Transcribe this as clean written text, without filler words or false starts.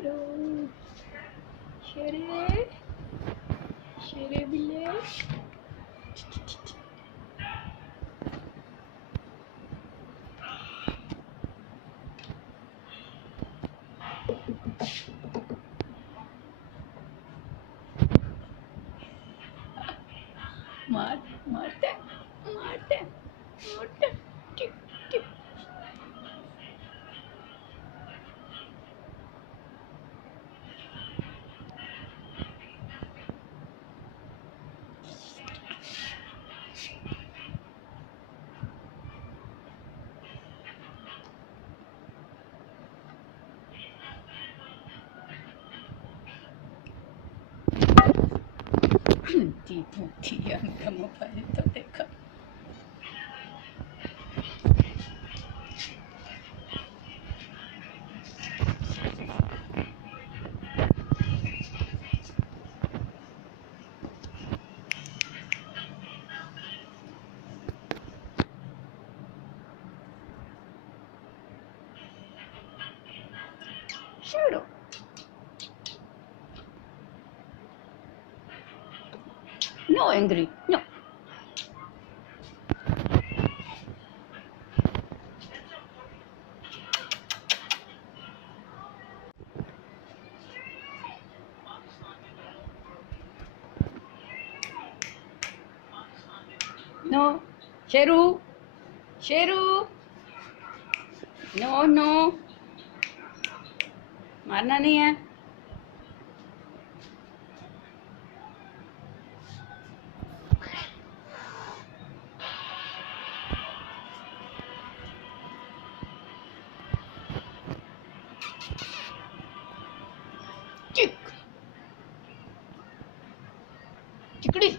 Shiro, Shere, Shere bile. मार मारते मारते मारते टिक टिक ती भूखी अंत मोबाइल तो देखा Shiro. No angry, no. No. Sheru. Sheru. No, no. मारना नहीं है. चिक चिकड़ी